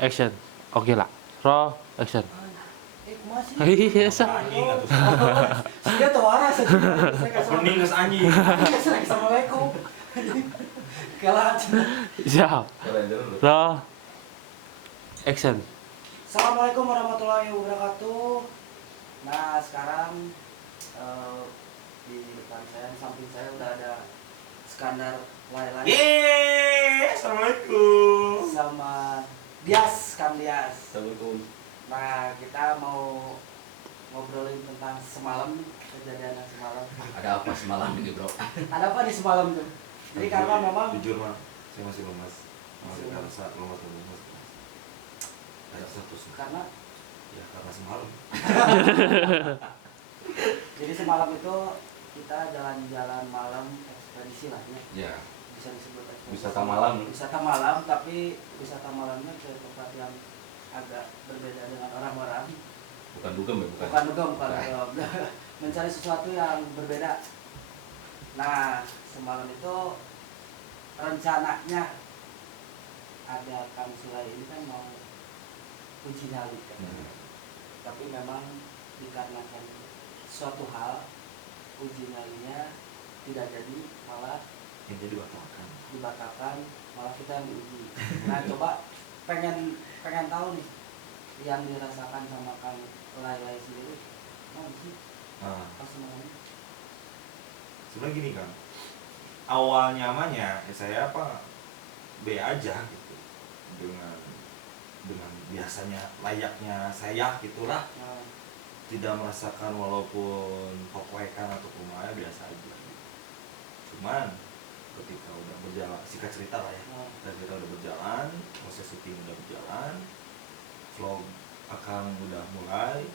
action. Oke lah. Roll action. Masih. Iya, sa. Anjing atuh. Dia tuh waras aja. Opening geus anjing. Assalamualaikum. Kalah. Siap. Roll action. Assalamualaikum warahmatullahi wabarakatuh. Nah sekarang di depan saya, di samping saya udah ada Skandar Lailai Yeay, assalamualaikum. sama Dias, Kang Dias. Assalamualaikum. Nah kita mau ngobrolin tentang semalam, kejadian yang semalam. Ada apa semalam ini bro? Ada apa di semalam tuh? Jadi karena memang jujur mah, saya masih lemas. Masih ngerasa lemas. Ada satu sih. karena Ya karena semalam. jadi semalam itu kita jalan-jalan malam ekspedisi lah ya. Ya. Bisa disebut ekspedisi. Wisata malam. Wisata malam, tapi wisata malamnya ke tempat yang agak berbeda dengan orang-orang. Bukan dugem ya, bukan. Bukan mencari sesuatu yang berbeda. Nah, semalam itu rencananya ada Kang Sulai ini kan mau uji nyali kan. Tapi memang dikarenakan suatu hal uji nyalinya tidak jadi, malah Yang jadi batalkan. dibatalkan, malah kita yang diuji. Nah coba pengen tahu nih yang dirasakan sama Kang Lailai sendiri. Nah sih Nah, pas semalam. sebenarnya gini kan. Awal nyamannya saya apa B aja gitu. Dengan biasanya layaknya saya gitulah. Nah, Tidak merasakan walaupun popoekan atau kumaya biasa aja. Cuman ketika udah berjalan, singkat cerita lah ya, kita udah berjalan, proses syuting udah berjalan, vlog akan udah mulai.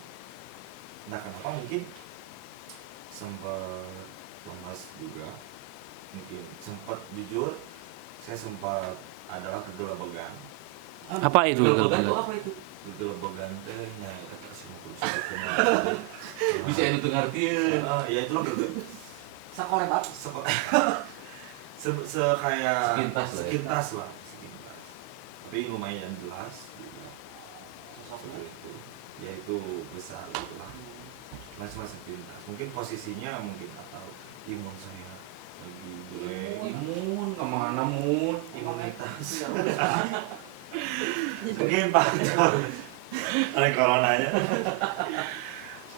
Nah kenapa mungkin sempat lemas juga, mungkin sempat jujur, saya sempat adalah kegelabagan. Apa itu? Gelebegan tuh apa itu? Kegelabagan teh nyai kata sih Bisa itu ngertiin. ya itu loh sakolebat. kayak Sekintas lah ya. sekintas. Tapi lumayan jelas gitu. Sosoknya. Seperti itu. Ya itu besar gitu lah. Masih sekintas. Mungkin posisinya mungkin atau imun saya lagi jelek. Imun kemana mun? Imunitas. Mungkin faktor ada coronanya.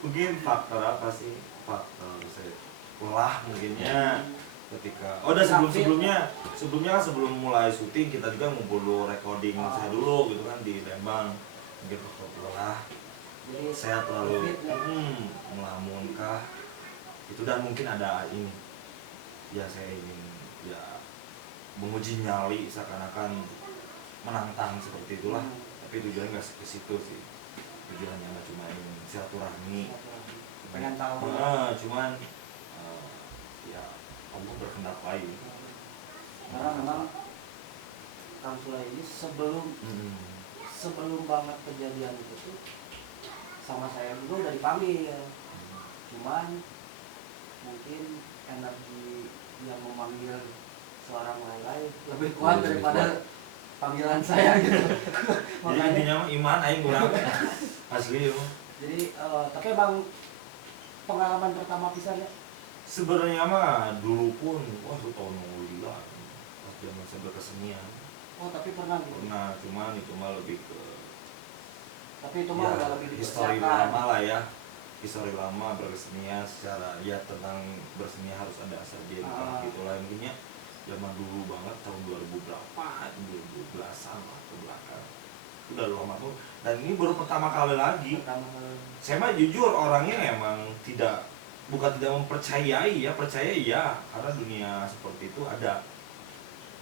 Mungkin faktor apa sih? Faktor saya lelah mungkinnya ketika udah sebelumnya kan sebelum mulai syuting kita juga ngumpul dulu recording saya dulu gitu kan di Lembang. Mungkin faktor lelah Jadi saya terlalu fit, ya. melamunkah itu, dan mungkin ada ini ya, saya ingin ya menguji nyali seakan-akan menantang seperti itulah. Tapi tujuannya nggak ke situ sih, tujuannya mah cuma ingin silaturahmi, pengen tahu. cuman ya Allah berkehendak lain. Karena memang Kang Sulai ini sebelum banget kejadian itu tuh sama saya juga udah dipanggil. Cuman mungkin energi yang memanggil seorang Lailai lebih kuat daripada panggilan saya gitu. Jadi Makanya intinya mah iman aing kurang asli ya. jadi tapi bang pengalaman pertama pisannya Sebenarnya mah dulu pun wah itu tahun 2000 pas zaman saya berkesenian. tapi pernah gitu. Nah cuman itu mah lebih ke Tapi itu mah udah lebih histori dipersiapkan. lama lah ya, histori lama berkesenian secara ya tentang berseni harus ada sarjana gitulah intinya. Zaman dulu banget tahun 2000 berapa 2012-an lah ke belakang, itu udah lama tuh, dan ini baru pertama kali lagi. Saya mah jujur orangnya emang bukan tidak mempercayai ya, percaya ya, karena dunia seperti itu ada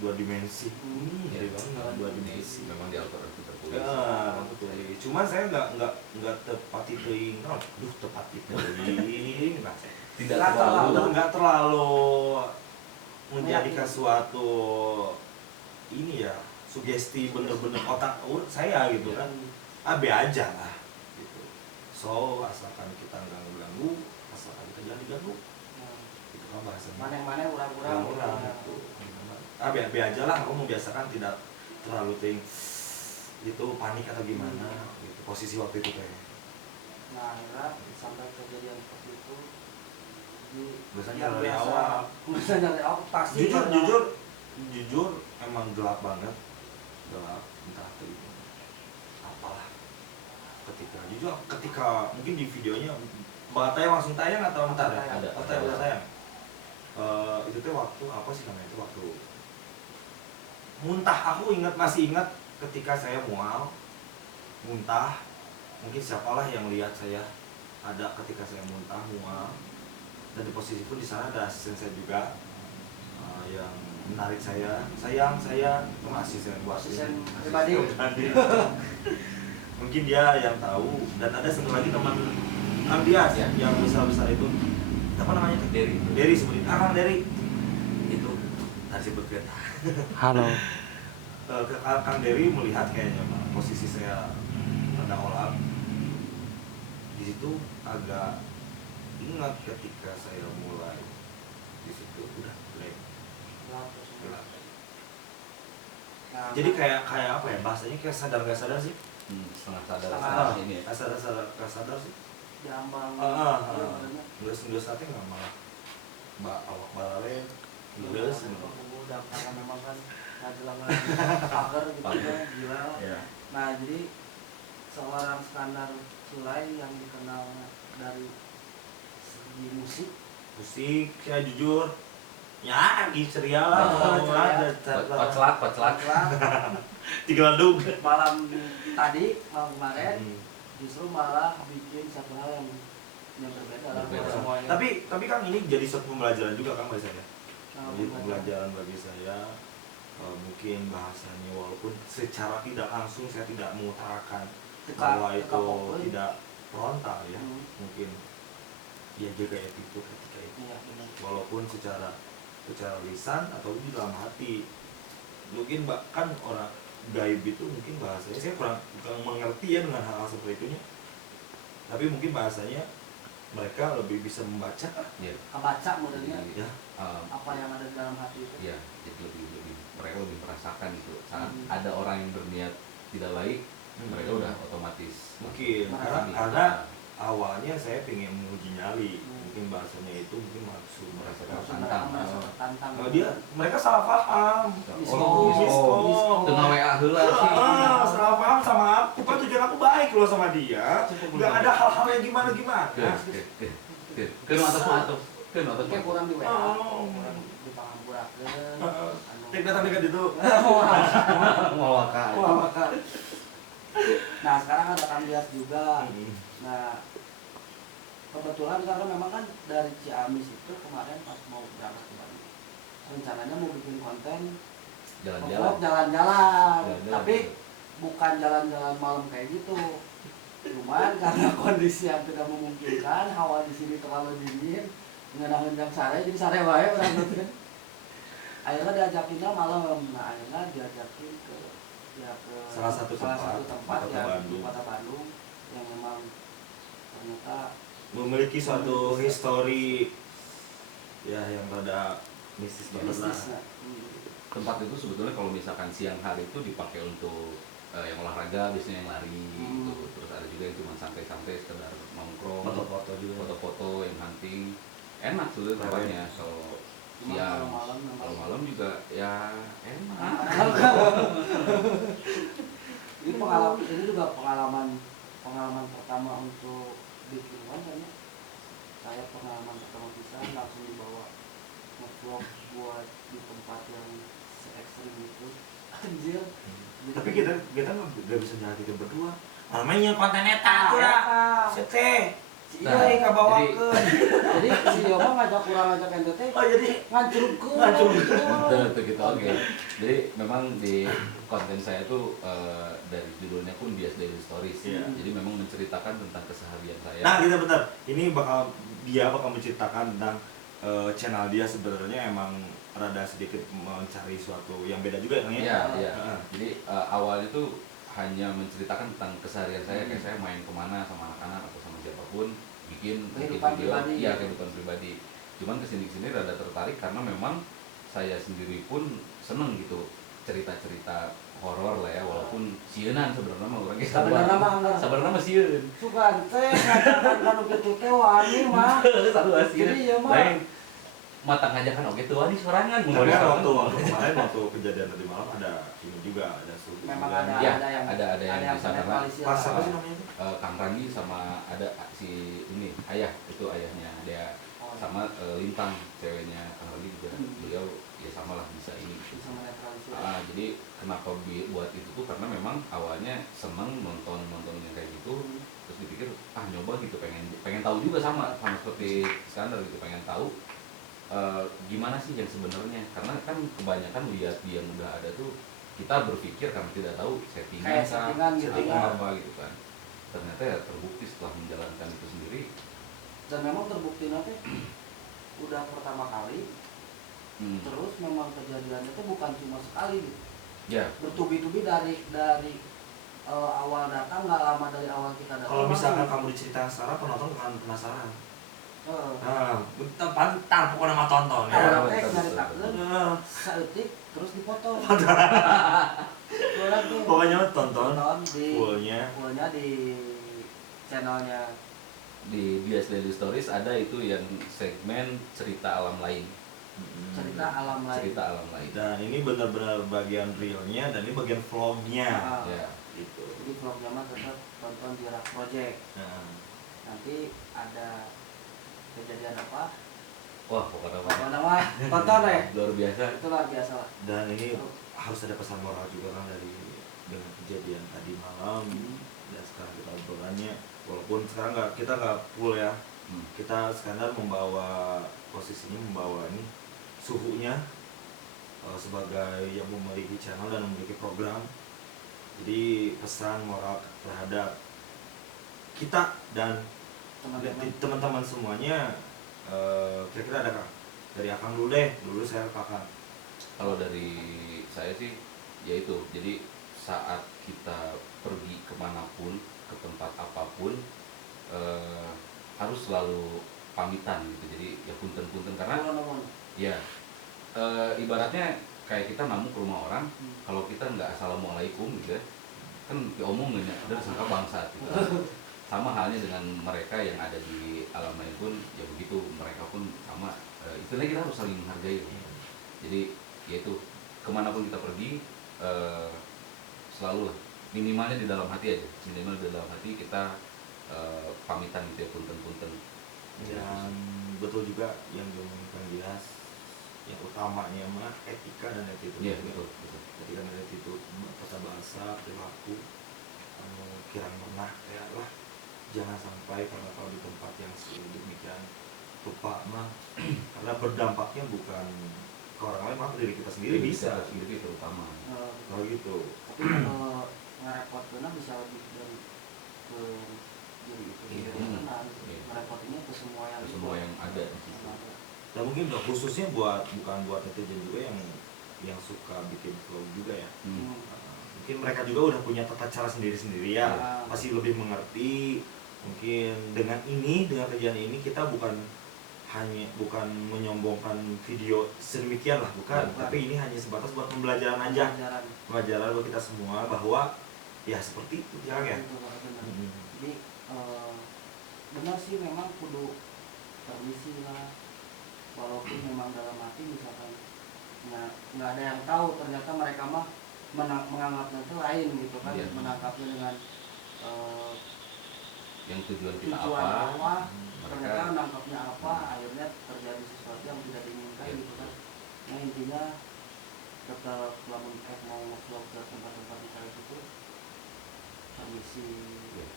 dua dimensi. Ya, Dari banget dua dimensi. Memang di Al-Quran itu tertulis. Ya, betul. Cuman saya nggak tepati teuing. Aduh, tepati teuing. Nah, Tidak nggak terlalu menjadikan suatu ini ya, sugesti bener-bener otak saya gitu kan. B aja lah gitu. So, asalkan kita nggak mengganggu, asalkan kita jangan diganggu. Itu kan bahasanya. Mana-mana urang-urang Orang-orang itu. B aja lah, aku membiasakan tidak terlalu ting itu panik atau gimana gitu posisi waktu itu kayak Nah akhirnya sampai kejadian seperti itu jadi biasanya yang dari biasa- awal biasanya dari awal pasti jujur karena- jujur jujur emang gelap banget gelap entah itu apalah ketika mungkin di videonya bakal tayang langsung tayang atau ntar ya Tayang. oh, tayang udah tayang. Itu tuh waktu apa sih namanya itu waktu muntah aku masih ingat ketika saya mual muntah mungkin siapalah yang lihat saya ada ketika saya muntah mual dan di posisi pun di sana ada asisten saya juga yang menarik saya sayang itu asisten buat asisten pribadi. mungkin dia yang tahu dan ada satu lagi teman Kang Dias Ya. yang besar itu apa namanya itu Derry sebutin Kang Derry itu tadi sebut kereta Halo. Kang Derry melihat kayaknya Pak, posisi saya rada olam di situ agak ingat ketika saya mulai di situ udah blank gelap. Nah, Jadi kayak apa ya bahasanya kayak sadar nggak sadar sih setengah sadar Setengah. setengah ini ya. sadar nggak sadar sih diambang ngeles teh nggak malah awak balalen ngeles gitu. udah karena memang kan ngajelang pagar gitu Pagar. kan gila. Ya. Nah jadi seorang Skandar Sulai yang dikenal dari segi musik musik saya jujur ya lagi ceria lah Oh, ceria. Paclak tiga landung malam kemarin justru malah bikin satu hal yang berbeda lah buat Berbeda. semuanya. tapi kan ini jadi suatu pembelajaran juga kan bagi saya Nah, jadi pembelajaran bagi saya mungkin bahasanya walaupun secara tidak langsung saya tidak mengutarakan bahwa itu fokus. tidak frontal ya Hmm. mungkin dia jaga attitude ketika itu Iya benar. walaupun secara lisan atau di dalam hati mungkin bahkan orang gaib itu mungkin bahasanya saya kurang mengerti ya dengan hal-hal seperti itunya tapi mungkin bahasanya mereka lebih bisa membaca ya. Kebaca modelnya ya apa yang ada di dalam hati itu. Iya, jadi lebih mereka lebih merasakan itu saat Hmm. ada orang yang berniat tidak baik mereka udah otomatis mungkin Merasa karena awalnya saya pengen menguji nyali Hmm. mungkin bahasanya itu mungkin maksud Merasa mereka tertantang. Merasa tertantang. mereka salah paham Miskom. tengah WA heula sih. salah paham sama aku kan tujuan aku baik loh sama dia nggak ada hal-hal yang gimana Ke atas Oke kurang di WA. Oh. Kurang dipangamburakeun. Tek datang dekat itu mau wakal. Wah, maka. Nah sekarang ada Kang Dias juga. Nah kebetulan karena memang kan dari Ciamis itu kemarin pas mau berangkat ke Bandung rencananya mau bikin konten Jalan-jalan. vlog jalan-jalan, tapi bukan jalan-jalan malam kayak gitu. Cuman karena kondisi yang tidak memungkinkan, hawa di sini terlalu dingin, ngenang-ngenang sare, jadi sare wae orang nonton. Akhirnya diajakinnya malam, nah akhirnya diajakin ke Salah satu tempat tempat di Kota yang di Bandung. Kota Bandung yang memang ternyata memiliki suatu histori ya yang rada mistis banget lah mistis. Tempat itu sebetulnya kalau misalkan siang hari itu dipakai untuk yang olahraga biasanya yang lari gitu. Terus ada juga yang cuma santai-santai sekedar nongkrong, foto-foto juga foto-foto yang hunting. Enak sebetulnya tempatnya kalau Cuma siang. kalau malam memang- Kalau malam juga ya enak. Ini juga pengalaman pertama untuk bikin konten ya. Saya pengalaman pertama bisa langsung dibawa nge-vlog buat di tempat yang se-ekstrim itu. Anjir. tapi kita nggak bisa jalan kita berdua namanya konten eta Ah, kurang eta. sete Nah, iya kabawakeun Jadi si Yoma ngajak ente teh oh jadi ngancurkeun. Betul gitu oke. Jadi memang di konten saya tuh dari judulnya pun Bias Daily Stories. Iya. Jadi memang menceritakan tentang keseharian saya. nah kita bentar ini dia bakal menceritakan tentang channel dia sebenarnya emang rada sedikit mencari suatu yang beda juga kan ya Iya, iya. Heeh. Jadi awalnya tuh hanya menceritakan tentang keseharian saya, kayak saya main kemana sama anak-anak atau sama siapapun, bikin Kehidupan video, pribadi. iya kehidupan pribadi. Cuman kesini rada tertarik karena memang saya sendiri pun seneng gitu cerita-cerita horor lah ya, walaupun sieun sebenarnya mah urang ge Sebenarnya mah enggak. sabarna mah sieun. Sugan teh ngajakan kanu kitu teh wani mah. Sarua sieun. Jadi ya mah. Lain matang ngajakan oge teu wani sorangan mun Tapi kan sorangan. waktu kemarin waktu kejadian tadi malam ada ini juga ada suhu. Memang juga. ada Ya, yang ada yang bisa karena penetralisir. Pas apa sih namanya itu? Kang Randi sama ada si ini ayah itu ayahnya dia Oh, sama Lintang ceweknya Kang Randi juga beliau ya sama lah bisa ini bisa menetralisir. jadi kenapa buat itu tuh karena memang awalnya seneng nonton yang kayak gitu terus dipikir nyoba gitu pengen tahu juga sama seperti Iskandar gitu pengen tahu gimana sih yang sebenarnya karena kan kebanyakan lihat yang udah ada tuh kita berpikir karena tidak tahu settingan Kayak settingan gitu atau ya. apa gitu kan ternyata ya terbukti setelah menjalankan itu sendiri. Dan memang terbukti nanti udah pertama kali terus memang kejadiannya itu bukan cuma sekali gitu. Ya Bertubi-tubi dari awal datang nggak lama dari awal kita datang. Kalau misalkan kamu diceritakan secara penonton akan penasaran. Nah, pantang pokoknya mah tonton ya. Awal betul, teh betul, nyaritakeun Nah, saeutik terus dipotong. pokoknya mah tonton di fullnya di channelnya. di Bias Daily Stories ada itu yang segmen cerita alam lain. Cerita alam lain. Cerita alam lain. Dan ini benar-benar bagian realnya dan ini bagian vlognya. Ah. Ya. Gitu. Jadi vlognya mah tetap tonton di Rak Project. Nah, Nanti ada kejadian apa? Wah pokoknya Apa nama? Tonton ya. luar biasa. Itu luar biasa lah. dan ini harus ada pesan moral juga kan dari dengan kejadian tadi malam dan sekarang kita obrolannya walaupun sekarang kita nggak full ya kita sekarang membawa posisinya membawa ini suhunya sebagai yang memiliki channel dan memiliki program jadi pesan moral terhadap kita dan teman-teman semuanya kira-kira ada kah? Dari Akang dulu deh, dulu saya ke Akang. Kalau dari saya sih ya itu jadi saat kita pergi kemanapun ke tempat apapun harus selalu pamitan gitu jadi ya punten-punten karena ya ibaratnya kayak kita namu ke rumah orang kalau kita nggak assalamualaikum gitu ya kan diomongin ya udah disangka bangsat gitu sama halnya dengan mereka yang ada di alam lain pun ya begitu mereka pun sama istilahnya kita harus saling menghargai jadi yaitu kemanapun kita pergi selalu lah minimalnya di dalam hati aja minimal di dalam hati kita pamitan gitu ya punten-punten Dan betul juga yang diomongkan Bias yang utamanya mah etika dan attitude. iya betul betul Etika dan attitude tata bahasa perilaku kirang pernah ya lah jangan sampai karena kalau di tempat yang sedemikian lupa mah karena berdampaknya bukan ke orang lain malah diri kita sendiri bisa sendiri terutama kalau gitu. Tapi kalau ngerepotnya bisa lebih dari ke diri itu Iya. tenan. Iya. Ngerepotinnya ke semua yang ada Dan mungkin khususnya bukan buat netizen juga yang suka bikin vlog juga ya. Mungkin mereka juga udah punya tata cara sendiri-sendiri ya. Pasti lebih mengerti. Mungkin dengan kejadian ini kita bukan menyombongkan video sedemikian lah, bukan. Tapi ini hanya sebatas buat pembelajaran aja. Pembelajaran buat kita semua bahwa ya seperti itu ya. Jadi benar sih memang kudu permisi lah walaupun memang dalam hati misalkan nggak ada yang tahu ternyata mereka mah menganggapnya itu lain gitu kan Iya. menangkapnya dengan yang tujuan kita tujuan apa apa ternyata mereka menangkapnya apa akhirnya terjadi sesuatu yang tidak diinginkan Iya, gitu kan. Nah intinya tetap lamun mau vlog ke tempat-tempat kayak gitu permisi. Iya.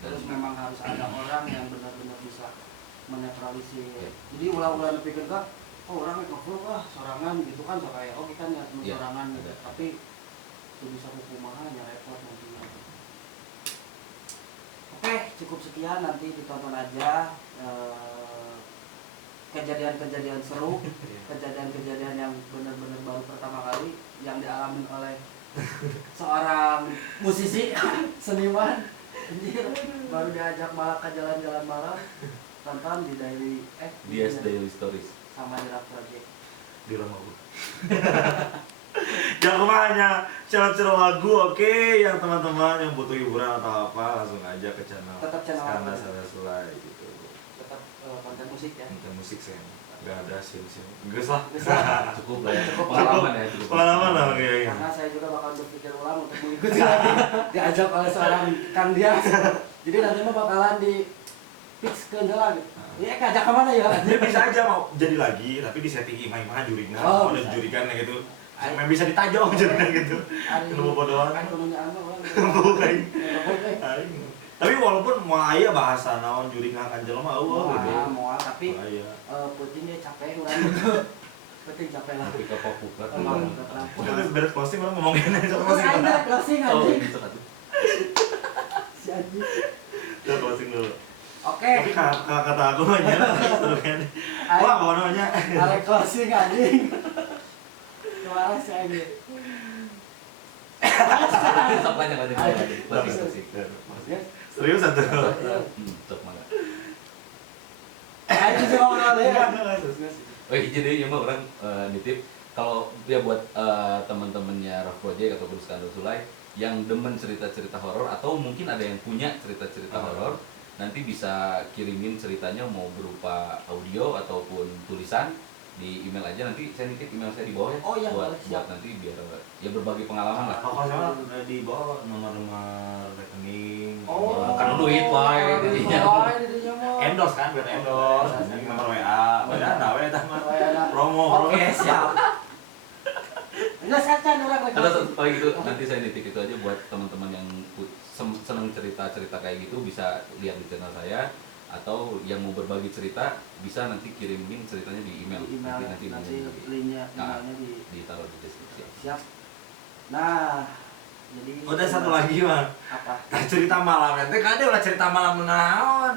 Terus memang harus ada orang yang benar-benar bisa menetralisir. Iya. Jadi ulah-ulah pikir kan, oh orang ngevlog sorangan gitu kan, so kayak oh kita niat Iya, sorangan gitu. ada. Tapi itu bisa hukumannya repot nantinya. Oke, cukup sekian nanti ditonton aja kejadian-kejadian seru, kejadian-kejadian yang benar-benar baru pertama kali yang dialami oleh seorang musisi seniman. Anjir, baru diajak malah ke jalan-jalan malam. Tonton di Bias Daily Stories sama di Rak Project. Di rumah gue. Yang kemana channel lagu, oke. Yang teman-teman yang butuh hiburan atau apa langsung aja ke channel Tetap channel Skanda aku. Sada Sulai gitu. Tetap konten musik ya. Konten musik sih nggak ada sih enggak lah. Cukup lah ya, cukup pengalaman ya, cukup Pengalaman lah oke. Karena saya juga bakal berpikir ulang untuk mengikuti lagi diajak oleh seorang Kang Dias. Jadi nanti mah bakalan di fix ke lah gitu. Iya ngajak kemana ya? Dia bisa aja mau jadi lagi tapi disetting imah-imah jurigan, Oh, ada bisa. jurigan kayak gitu. Yang bisa ditajong jurigan gitu. Lu bodohan. Kan punya anu orang. Bukan. Bukan. Aing. Tapi walaupun mau aya bahasa naon jurigan kan jelema eueuh gede. Moal tapi Aya. Putin dia capek urang gitu. Putin capek lah. tapi ke fokus kan. Terus beres closing orang ngomongin aja sama closing. Ada closing Oh, anjing. gitu kan. Si anjing. Udah closing dulu. Oke. Tapi kata aku aja kan. Wah, mau namanya. Ada closing anjing. Kemarin si anjing. Sok banyak. Serius satu. Sok banget. Anjing sih mau ngobrol ya. Oh iya, jadi ya mah orang nitip kalau dia buat teman-temannya Rough Project ataupun Skanda Sulai yang demen cerita-cerita horor atau mungkin ada yang punya cerita-cerita horor, nanti bisa kirimin ceritanya mau berupa audio ataupun tulisan di email aja, nanti saya nitip email saya di bawah ya. Oh iya, buat boleh, siap. nanti biar ya berbagi pengalaman lah. Kalau saya di bawah nomor rekening. Oh. Kan duit wae jadinya. Oh, jadinya mau. Endorse kan, biar endorse. Ini nomor WA. Nah, WA tah mah. Promo. Oke, siap. Enggak sacan orang lagi. Kalau gitu nanti saya nitip itu aja buat teman-teman yang seneng cerita-cerita kayak gitu, bisa lihat di channel saya, atau yang mau berbagi cerita bisa nanti kirimin ceritanya di email. Di email nanti linknya emailnya ditaruh di deskripsi. siap. Nah, jadi Udah satu lagi, Bang. apa? Nah, cerita malam ente kan ada ulah cerita malam naon.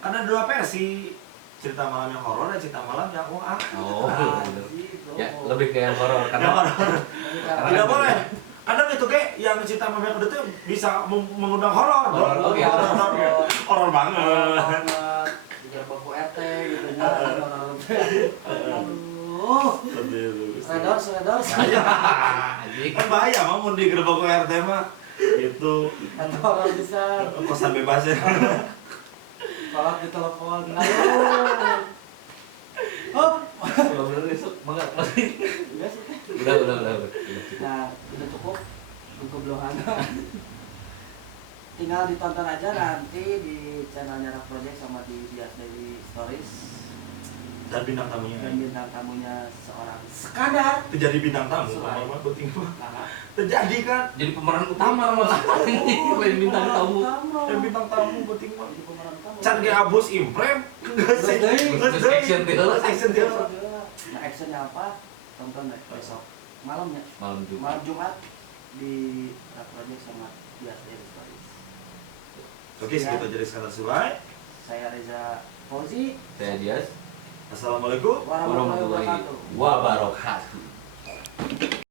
Ada dua versi. Cerita malam yang horor dan cerita malam yang wah. Oh, Ah, bener. gitu. Ya lebih ke yang horor Yang karena horor. Tidak boleh. Kadang itu kayak yang cerita malam yang itu bisa mengundang horor. Horor, oke, horor. Horor banget. Banget. Di Gerbang RT gitu ya. Aduh. Redos. anjing. Kan bahaya mah mun di gerbang RT mah itu Atau orang bisa kosan bebas ya. kalau di telepon. Ayo. Hop. Kalau bener besok mangga closing. Udah sih. Udah cukup. Nah, udah cukup untuk blohan. Tinggal ditonton aja nanti di channelnya Rough Project sama di Dias Daily Stories. Dan bintang tamunya. Dan bintang tamunya seorang Skandar. Terjadi bintang tamu. Sulai. Mama penting mah. Nah, Terjadi kan. Jadi pemeran utama malah lain bintang tamu. Dan bintang tamu penting mah. Di pemeran utama. Can ge abus imprem. Geus Action dia. Action dia. Nah, actionnya apa? Tonton deh besok malamnya. Malam Jumat. Malam Jumat di Rough Project sama Dias Daily Stories. Oke, segitu aja dari Skandar Sulai. Saya Reza Fauzi. Saya Dias. Assalamualaikum. Warahmatullahi Warahmatullahi wabarakatuh. wabarakatuh.